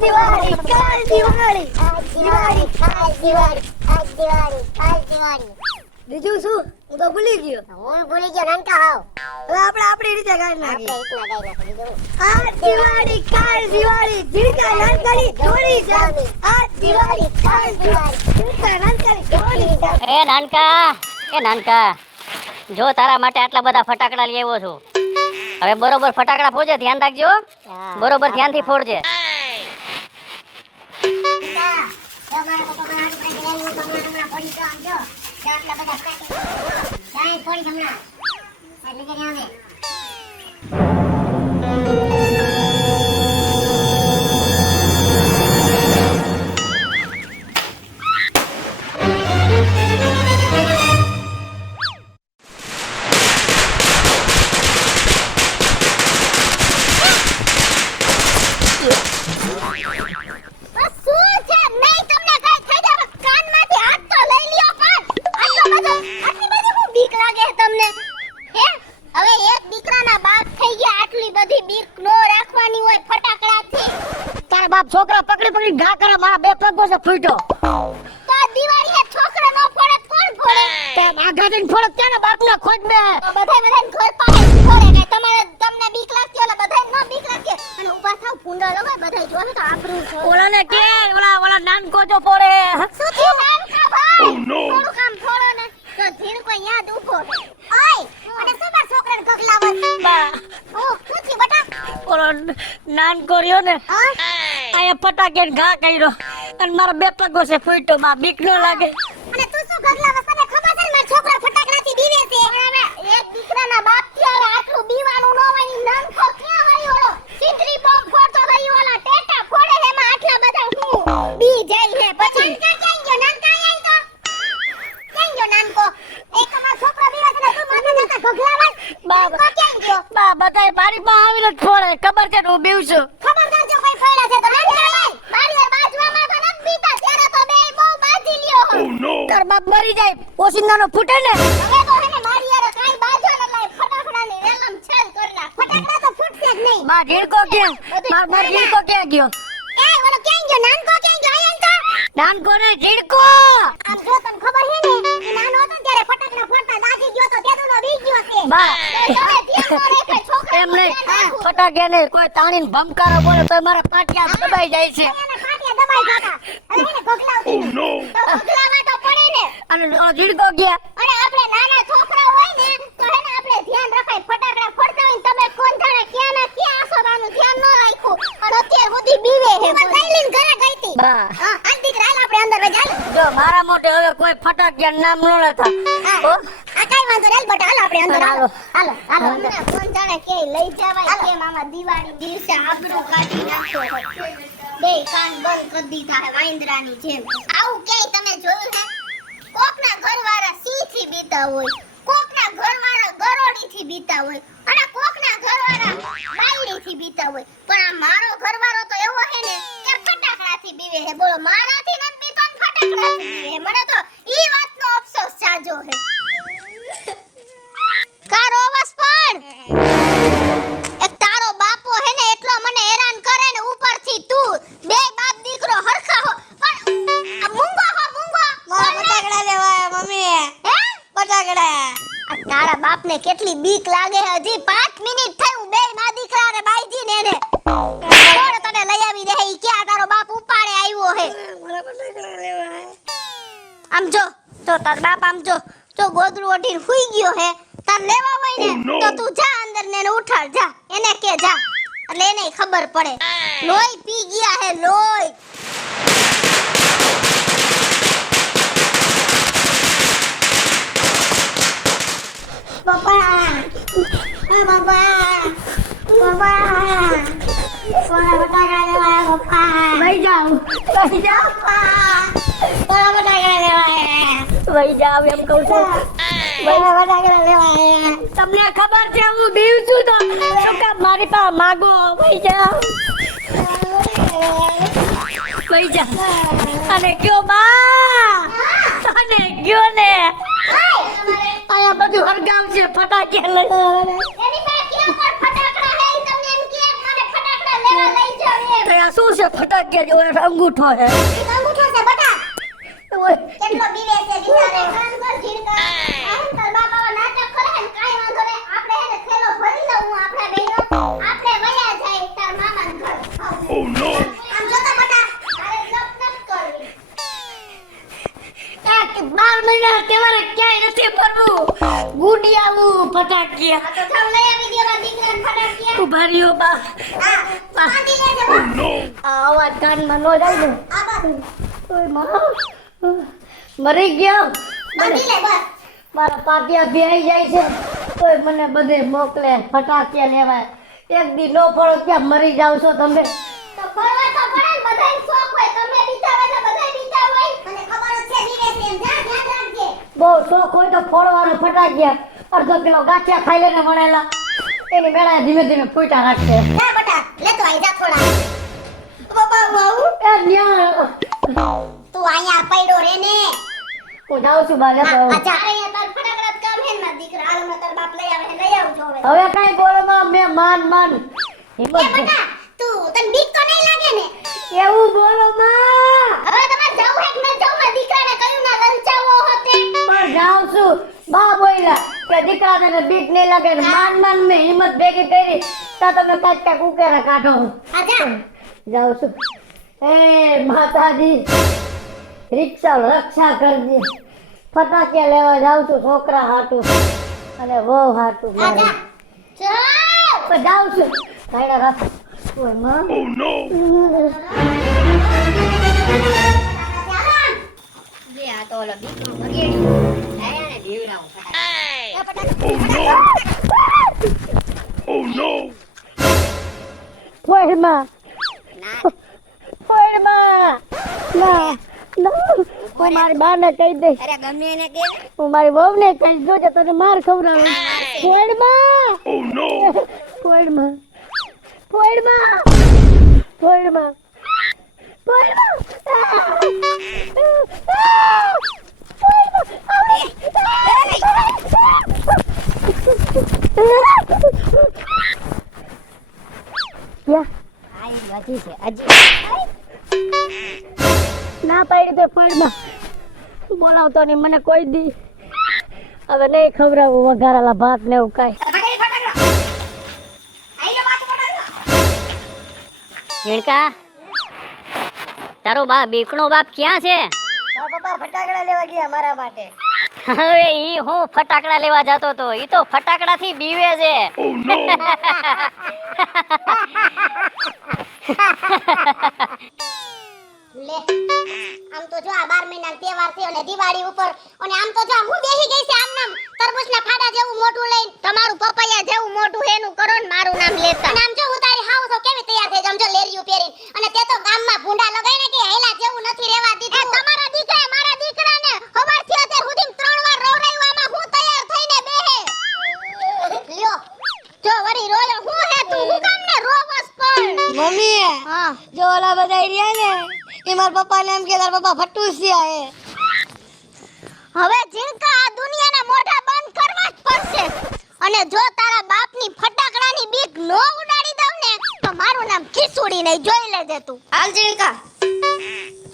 દિવાળી કાલ દિવાળી બીજું શું હું તો ભૂલી ગયો નાનકા હાવ હવે આપણે આપણી રીતે ગાઈ નાખીએ આ દિવાળી કાલ દિવાળી જીરકા નાનકાની ઢોળી જામી આ દિવાળી કાલ દિવાળી જીરકા નાનકાની ઢોળી જામી એ નાનકા જો તારા માટે આટલા બધા ફટાકડા લઈ આવ્યો છું હવે બરોબર ફટાકડા ફોડજે ધ્યાન રાખજો બરોબર ધ્યાનથી ફોડજે બાપ છોકરા પકડી ઘા કરે મારા બે પગ છે ફૂટ્યો તો દિવાળી હે છોકરા નો ફોડે કોણ ફોડે તે આગા જઈને ફોડે કેને બાપ ના ખોજ મે બધાય ઘર પાસે ફોડે કે તમારે તમને બીક લાગતી ઓલા બધાય ન બીક લાગે અને ઊભા થાવ ફૂંડા લગાય બધાય જોવે તો આબરૂ છે ઓલાને કે ઓલા નાનકો જો ફોડે શું થયું નાનકા ભાઈ થોડું કામ ફોડો ને તો ધીર કોઈ યાદ ઊભો ઓય અને સબર છોકરાને ગગલાવત બા ઓ શું થયું બટા ઓલો નાનકો રહ્યો ને આયા ફટાકે ઘા કર્યો અને મારા બે પગો છે ફૂટ્યો માં બીક ન લાગે અને તું શું ગગલાવત તને ખબર છે મારા છોકરા ફટાકડાથી બીવે છે હવે એક દીકરાના બાપ થી હવે આટલું બીવાનું ન હોય ની નાનકો ક્યાં હોય ઓલો સિંદરી બોમ્બ ફોડતો હોય ઓલા ટેટા ફોડે એમાં આટલા બધા હું બી જાય છે પછી ક્યાં ગયો નાનકા આઈ તો ક્યાં ગયો નાનકો એક તમારો છોકરો બીવે છે ને તું માથે જતા ગગલાવત બા ક્યાં ગયો બા બધાય મારી માં આવીને જ ફોડે ખબર છે હું બીવ છું ખબરદાર જો કોઈ ફોડ્યા છે તો નાનકા આઈ મારી બાજવામાં તો નથી બીતા ત્યારે તો બે બહુ બાજી લ્યો તાર બાપ મરી જાય ઓસિંદાનો ફૂટે ને હવે તો હેને મારી યાર કાઈ બાજો ન લાય ફટાકડાની રેલમ છેલ કરી નાખ ફટાકડા તો ફૂટશે જ નહીં બા ઢીડકો ક્યાં માર ઢીડકો ક્યાં ગયો એ ઓલો ક્યાં ગયો નાનકો ક્યાં ગયો આયન તો નાનકો ને ઢીડકો આમ જો તને ખબર હે ને એ નાનો હતો ને ત્યારે ફટાકડા ફોડતા દાજી ગયો તો તેનો બી ગયો છે બા તો હવે ધ્યાન ન રેખે છોકરા એમ નહીં ફટાકે ને કોઈ તાણીને ભમકારો બોલે તો મારા પાટિયા દબાઈ જાય છે એના પાટિયા દબાઈ જતા હવે એને ગગલાવતી તો ગગલાવા તો પડે ને અને ઓલો ઢીડકો ગયા અરે આપણે નાના છોકરા હોય ને તો હેને આપણે ધ્યાન રખાય ફટાકડા ફોડતા હોય ને તમે કોણ જાણે ક્યાં ના ક્યાં આસોબાનું ધ્યાન ન રાખ્યું અને અત્યાર સુધી બીવે હે ગઈલીન ઘરે ગઈતી બા હા આ દીકરા હાલ આપણે અંદર વઈ જો મારા મોટે હવે કોઈ ફટાકિયા નામ ન લેતા આ કાઈ વાંધો નહીં બટ હાલ આપણે અંદર હાલો હાલો કોણ જાણે કે લઈ જવાય કે મામા દિવાળી દિવસે આબરૂ કાઢી નાખો બે કાન બંધ કરી દીધા હે વાંદરાની જેમ આવું કે તમે જોયું હે કોકના ઘરવાળા સિંહથી બીતા હોય કોકના ઘરવાળા ગરોડીથી બીતા હોય અને કોકના ઘરવાળા બાયડીથી બીતા હોય પણ આ મારો ઘરવાળો તો એવો હે ને કે ફટાકડાથી બીવે હે બોલો મારાથી ન બીતો ને ફટાકડાથી બીવે હે મને તો ઈ વાતનો અફસોસ સાજો હે કારો અવાજ પણ એક તારો બાપો હે ને એટલો મને હેરાન કરે ને ઉપરથી તું બે બાપ દીકરો હરખા હો પણ આ મૂંગો ફટાકડા લેવા મમ્મી હે ફટાકડા આ તારા બાપને કેટલી બીક લાગે હજી 5 મિનિટ થઈ હું બે માં દીકરા ને બાઈજી ને એને કોણ તને લઈ આવી દે ઈ ક્યાં તારો બાપ ઉપાડે આવ્યો હે આમ જો તો તાર બાપ આમ જો ગોદરું ઓઢીને હુઈ ગયો હે તાર લેવા હોય ને તો તું જા અંદર ને એને ઉઠાડ જા એને કે જા એટલે એને ખબર પડે લોહી પી ગયા હે લોહી બાપા સોના બટાકા લેવા બાપા વઈ જાવ વઈ જાવ એમ કહું છું તમને ખબર છે હું બીવ છું તો શું કામ મારી પાસે માગો વઈ જાવ અને કયો બા અને કયો ને આયા બધું હરગાવ છે ફટાકડા લઈ એની પાસે ક્યાં પર ફટાકડા હે તમને એમ કે મને ફટાકડા લેવા લઈ જાવ તો આ શું છે ફટાકિયા જેવો અંગૂઠો છે અંગૂઠો છે બટા ઓય કેટલો બીવે છે બિચારે કાન પર ઝીણકા આમ તાર બાપા નાટક કરે ને કાઈ વાંધો નહીં આપણે એને થેલો ભરી લઉં આપણે બેનો આપણે વયા જાય તાર મામાને ઘર ઓ નો આમ જોતા બટા અરે નપ નપ કરવી આ 12 મહિના તહેવારે ક્યાંય નથી ફરવું ગુડી આવું ફટાકિયા આ તો થાવ લઈ આવી દેવા દીકરાને ફટાકિયા ઉભા રહ્યો બા હા બાંધી લેજે બા આ અવાજ કાનમાં નો જાય ને આ બાંધી ઓય માં મરી ગયો બાંધી લે બસ મારા પાટિયા ભેઈ જાય છે ઓય મને બધે મોકલે ફટાકિયા લેવા એક દી નો પડો ક્યાં મરી જાવ છો તમે તો ફરવા તો પડે ને બધાય શોખ હોય તમે બીચાવે તો બધાય બીચાવ હોય અને ખબર જ છે નીરે છે એમ જા ધ્યાન રાખજે બહુ શોખ હોય તો ફોડવાનું ફટાકિયા અડધો કિલો ગાંઠિયા ખાઈ લેને વણેલા એની મેળા ધીમે ધીમે ફૂટા રાખશે જા બટા લે તો આઈ જા થોડા બાબા બાબુ એ ન્યા તું અહીંયા પડ્યો રે ને હું જાઉં છું બાલે તો આ જા રે તાર ફટાકડા કામ હે ને દીકરા હાલ માં તાર બાપ લઈ આવે લઈ આવજો હવે હવે કઈ બોલો માં મે માન એ હિંમત બટા તું તને બીક તો નહીં લાગે ને એવું બોલો માં હવે તમારે જાવું હે કે ન જાવું માં દીકરાને કયું ના લંચાવો હોતે પણ જાઉં છું બા બોલ્યા કે દીકરાને બીક નહીં લાગે ને માન મેં હિંમત ભેગી કરી તો તમે કાંઈક ઉકેરા કાઢો આ જા જાઉં છું એ માતાજી રિક્ષા રક્ષા કરજે ફટાકિયા લેવા જાઉં છું છોકરા હાટું અને વહુ હાટું આ જા ચાલ પણ જાઉં છું ભાઈડા રાખ ઓય માં જે આ તો ઓલો દીકરો મગેડ્યો આયા ને જીવરાવું પોઈમાં પોઈમાં ના ના હું મારી બાને કહી દઈશ અરે ગમે એને કે હું મારી વહુને કહી જોજે તને માર ખવડાવું પોઈમાં પોઈમાં પોઈમાં પોઈમાં પોઈમાં હજી છે હજી ના પાડી તો ફળમાં બોલાવતો નહીં મને કોઈ દી હવે નહીં ખવડાવું વઘારેલા ભાત ને એવું કાંઈ ઝીણકા તારો બીકણો બાપ ક્યાં છે પપ્પા ફટાકડા લેવા ગયા મારા માટે હવે ઈ હું ફટાકડા લેવા જતો તો ઈ તો ફટાકડા થી બીવે છે લે આમ તો જો આ 12 મહિના તહેવાર છે અને દિવાળી ઉપર અને આમ તો જો હું બેહી ગઈ છે આમ નામ તરબૂચના ફાડા જેવું મોઢું લઈને તમારું પપૈયા જેવું મોઢું એનું કરો ને મારું નામ લેતા અને આમ જો હું તારી હાવ તો કેવી તૈયાર થઈ જમ જો લેરિયું પહેરીને અને તે તો ગામમાં ભૂંડા લગાઈને કે હેલા જેવું નથી રહેવા દીધું તમારા દીકરાએ મારા દીકરાને હવારથી અત્યાર સુધી 3 વાર રોવરાવવામાં હું તૈયાર થઈને બેહે લ્યો જો વરી રોયો હું હે તું હું કામ ને રોવસ પણ મમ્મી હા જો ઓલા બધા રહ્યા ને એ મારા પપ્પા ને એમ કે તારા પપ્પા ફટુસિયા હે હવે જીણકા આ દુનિયાના મોઢા બંધ કરવા જ પડશે અને જો તારા બાપની ફટાકડાની બીક નો ઉડાડી દઉં ને તો મારું નામ ખીસુડી નહીં જોઈ લેજે તું હાલ જીણકા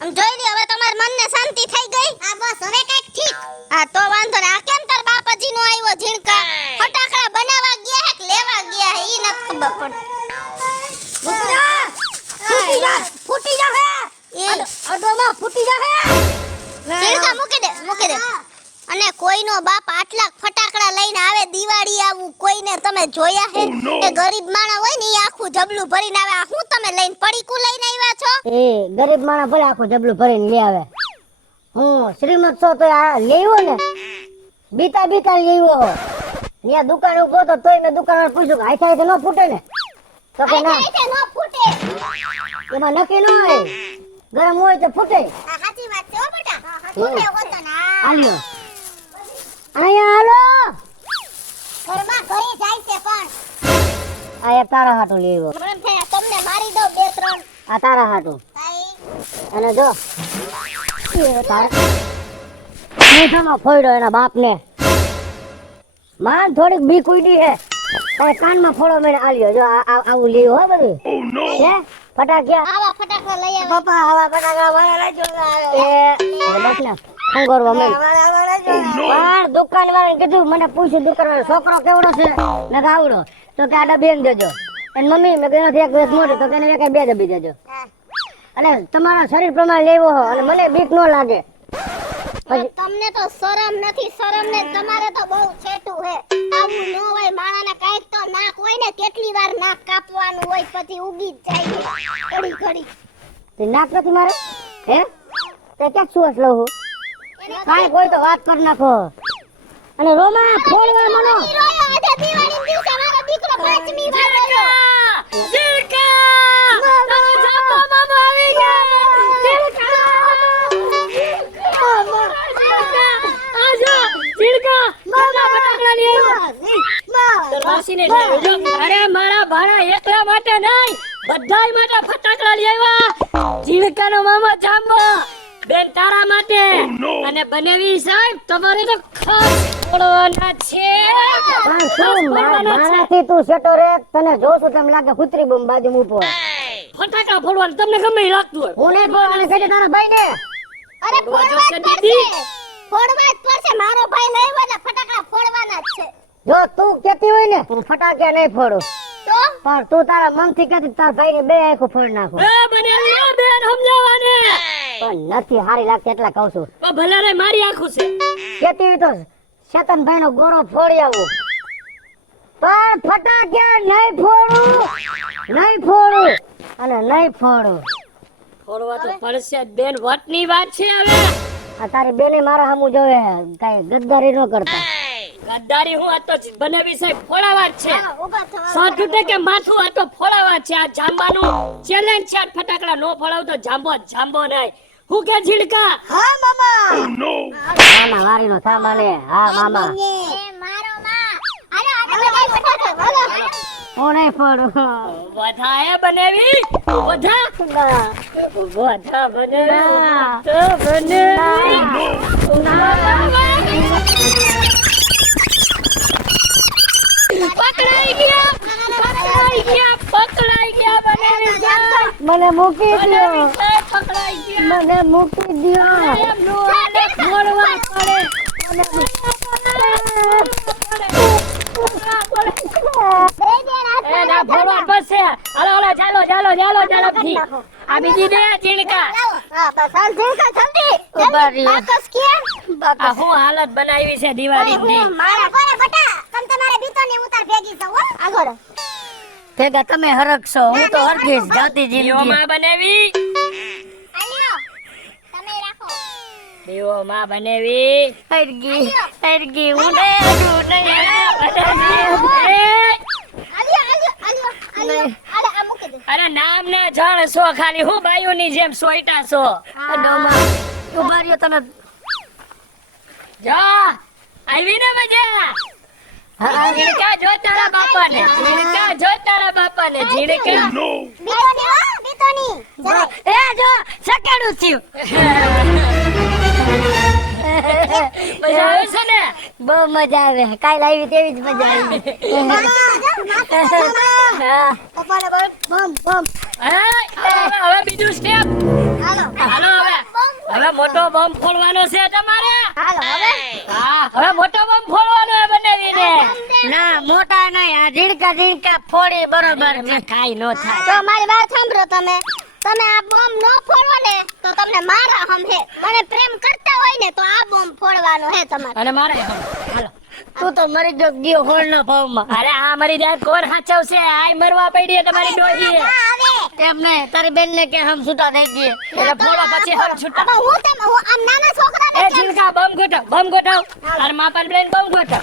આમ જોઈ લે હવે તમારા મનને શાંતિ થઈ ગઈ આ બસ હવે કઈક ઠીક આ તો વાંધો ને આ કેમ તાર બાપાજી નો આવ્યો જીણકા ફટાકડા બનાવવા ગયા હે કે લેવા ગયા હે ઈ નથી ખબર પણ ફૂટી જા હે અડોમાં ફૂટી જા હે જીણકા મૂકી દે અને કોઈનો બાપ આટલા ફટાકડા લઈને આવે દિવાળી આવું કોઈને તમે જોયા હે કે ગરીબ માણા હોય ને ઈ આખું જબલું ભરીને આવે આ હું તમે લઈને પડીકું લઈને આવ્યા છો એ ગરીબ માણસ ભલે આખું જબલું ભરીને લઈ આવે હું શ્રીમંત છો તો આ લેવો ને બીતા લેવો ત્યાં દુકાન ઉભો તો તોય મેં દુકાનવાળા પૂછ્યું કે હાથે ન ફૂટે ને તો કે ના આઈ નો ફૂટે એમાં નક્કી ન હોય ગરમ હોય તો ફૂટે આ સાચી વાત છે હો બેટા ફૂટે હોતો ના હાલ્યો અહીંયા હાલો ઘરમાં ઘરે જાય છે પણ આ એક તારા હાટું લેવો એમ થાય તમને મારી દઉં બે ત્રણ આ તારા હાટું ભાઈ અને જો એ તારા મોઢામાં ફોડ્યો એના બાપને માન થોડીક બીક ઉડી હે તારે કાનમાં ફોડો મેળે આલ્યો જો આવું લેવું હો બધું હે ફટાકિયા આવા ફટાકડા લઈ આવે પપ્પા આવા ફટાકડા મારા લઈ જો બસ ને શું કરવા મેં પણ દુકાન વાળાને કીધું મને પૂછ્યું દુકાન વાળો છોકરો કેવડો છે મેં કહ્યું આવડો તો કે આ ડબ્બી દેજો અને મમ્મી મેં કહ્યું એક દિવસ મોટો તો તેને એક બે ડબ્બી દેજો અને તમારા શરીર પ્રમાણે લેવો હો અને મને બીક ન લાગે તમને તો શરમ નથી શરમ ને તમારે તો બહુ છેટું હે આવું ન હોય માણાને કાઈક તો નાક હોય ને કેટલી વાર નાક કાપવાનું હોય પછી ઉગી જ જાય ઘડી ઘડી તે નાક નથી મારે હે તે ક્યાંક સુવાસ લઉં હું કાંઈ કોઈ તો વાત કરી નાખો અને રોમા ફોડવા મનો રોયો આજે દિવાળી દિવસે મારો દીકરો પાંચમી વાર રોયો અરે મારા ભાણા એકલા માટે નહીં બધાય માટે ફટાકડા લઈ આવ્યા જીણકાનો મામા જાંબો બેન તારા માટે અને બનેવી સાહેબ તમારે તો ખાસ ફોડવાના છે પણ શું મારાથી તું સેટો રે તને જોશું તેમ લાગે કુતરી બોમ બાજુ મૂકો ફટાકડા ફોડવાનું તમને ગમે ઈ લાગતું હોય હું નહીં ફોડવાની છે તારા ભાઈ ને અરે ફોડવા જ પડશે ફોડવા જ પડશે મારો ભાઈ નહીં હોય ફટાકડા ફોડવાના જ છે જો તું કેતી હોય ને હું ફટાકડા નહીં ફોડું તો પણ તું તારા મનથી કહેતી તારા ભાઈને બે આંખો ફોડી નાખો એ બનેવી બેન સમજાવવાને પણ નથી હારી લાગતી એટલા કહું છું ઓ ભલા રે મારી આંખું છે કેતી હોય તો શેતનભાઈ નો ગોરો ફોડી આવું પણ ફટાકડા નહીં ફોડું અને નહીં ફોડું ફોડવા તો પડશે જ બેન વટની વાત છે હવે આ તારી બેને મારા સામું જોવે કઈ ગદ્દારી ન કરતા ગદ્દારી હું આ તો બનેવી સાહેબ ફોડાવા જ છે ઉભા થવા સાચું છે કે માથું આ તો ફોડાવા છે આ જાંબાનું ચેલેન્જ છે આ ફટાકડા નો ફોડાવ તો જાંબો નહીં હું કે ઝીણકા હા મામા મામા વારીનો સામાને હા મામા એ મારો માં અરે આ બધા ફટાકડા વાળો હું નહીં ફોડું વધા એ બનેવી વધા બનેવી તો બનેવી પકડાઈ ગયા બનેવી સાહેબ. મને મૂકી બનેવી દ્યો સાહેબ પકડાઈ ગયા મને મૂકી દ્યો એમનું આને ફોડવા પડે એ ના ફોડવા પડશે હાલો ચાલો ઝડપથી આ બીજી દે ઝીણકા હા બસ હાલ જલ્દી જલ્દી ઉભા રહ્યો. બાકસ કે આ હું હાલત બનાવી છે દિવાળીની મારા કોરે બટા તમ તમારે બીતોની ઉતાર ભેગી છો હો આગળ ભેગા તમે હરખશો હું તો હરખીશ જાતી જિંદગી દીવોમાં બનેવી આલ્યો તમે રાખો દીવોમાં બનેવી હરગી હું આલ્યો અરે આ મૂકી દે અરે નામ ના જાણ છો ખાલી હું બાયુની જેમ સોઈટા છો ઉભા રહ્યો તમે જા આવી ને મજા ઝીણકા જો તારા બાપાને ઝીણકા બીતોની હો બીતોની એ જો સકેડું થયું મજા આવે છે ને બહુ મજા આવે કાલ આવી તેવી જ મજા આવી હા. પપ્પાને બોલ બમ બમ હવે બીજું સ્ટેપ હાલો હાલો હવે મોટો બોમ્બ ફોડવાનો છે તમારે હાલો હવે હા હવે મોટો બોમ્બ ફોડવાનો છે બનાવીને ના મોટા નહીં આ ઝીણકા ફોડી બરોબર છે કાઈ નો થાય તો મારી વાત સાંભળો તમે આ બોમ્બ નો ફોડો ને તો તમને મારા હમ હે મને પ્રેમ કરતા હોય ને તો આ બોમ્બ ફોડવાનો હે તમારે અને મારે હાલો તું તો મરી ગયો હોળના ભાવમાં અરે આ મરી જાય કોણ હાચવશે આય મરવા પડી તમારી ડોહી આવે એમ નહીં તારી બેન ને કે હમ છૂટા થઈ ગયે એટલે ફોડો પછી હમ છૂટા હવે હું આમ નાના છોકરાને એ ઝીણકા બોમ્બ ગોઠવ અરે માપન પ્લેન બોમ્બ ગોઠવ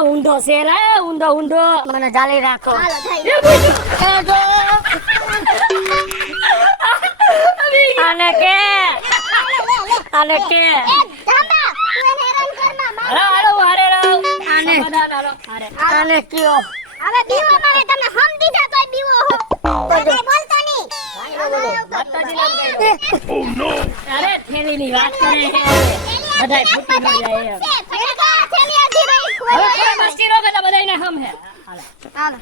ઊંધો છે રે ઊંધો મને જાલી રાખો હાલો થઈ આને કે જાંબા તું એને હેરાન કરમાં હાલો હારે રહો આને સમાધાન હાલો હારે આને કયો હવે બીવામાં હવે તમે હમ દીધા તોય બીવો હો કઈ બોલતો નહીં અરે થેલીની વાત કરે છે બધાય ફૂટી ન જાય એમ. ફટાકા થેલિયાજી ભાઈ હવે કોઈ મસ્તી નો કરતા બધાયને હમ હે હાલો હાલો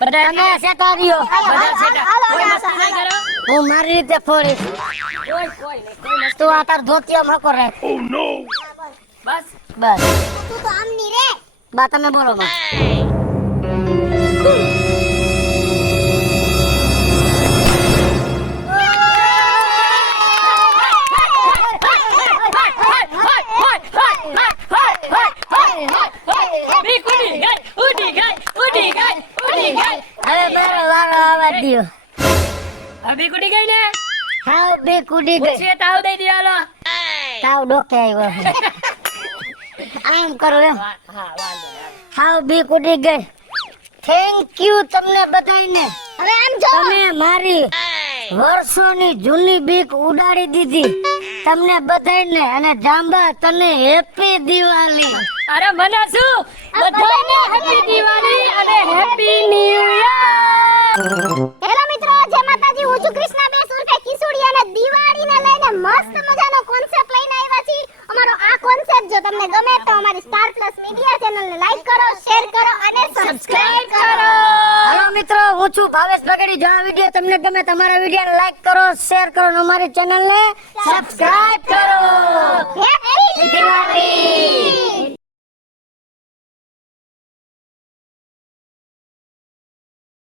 બધા તમે સેટા રહ્યો. બધા સેટા. હાલો, કોઈ હાલો, મસ્તી નહીં કરો. હું મારી રીતે ફોડીશ. કોઈ મસ્તી. તું આ તાર ધોતિયો મકો રાખ. બસ બસ તું તો આમની રે. બા તમે બોલો બા. બી કુડી ગઈ, ઉડી ગઈ, ઉડી ગઈ, ઉડી ગઈ. હવે મારો વારો આવવા દ્યો. હવે બી કુડી ગઈ ને હાવ બે કુડી ગઈ. પછી તાવ દઈ દે હાલો. તાવ ડોકે આવ્યો. આમ કરો એમ. હા વાંધો નહીં. હાવ બે કુડી ગઈ. થેન્ક યુ તમને બધાયને. હવે આમ જો. તમે મારી વર્ષોની જૂની બીક ઉડાડી દીધી. તમને બધાયને અને જાંબા તને હેપી દિવાળી. અરે મને શું બધાને હેપી દિવાળી અને હેપી ન્યુ યર. હેલો મિત્રો, જય માતાજી. હું છું કૃષ્ણાબેન સુરખે કિશોરી અને દિવાળીને લઈને મસ્ત મજાનો કોન્સેપ્ટ લઈને આવ્યા છીએ. અમારો આ કોન્સેપ્ટ જો તમને ગમે તો અમારી સ્ટાર પ્લસ મીડિયા ચેનલને લાઈક કરો, શેર કરો અને સબસ્ક્રાઇબ કરો. હેલો મિત્રો, હું છું ભાવેશ બગડી. જો આ વિડીયો તમને ગમે તમારા વિડીયોને લાઈક કરો, શેર કરો અને અમારી ચેનલને સબસ્ક્રાઇબ કરો.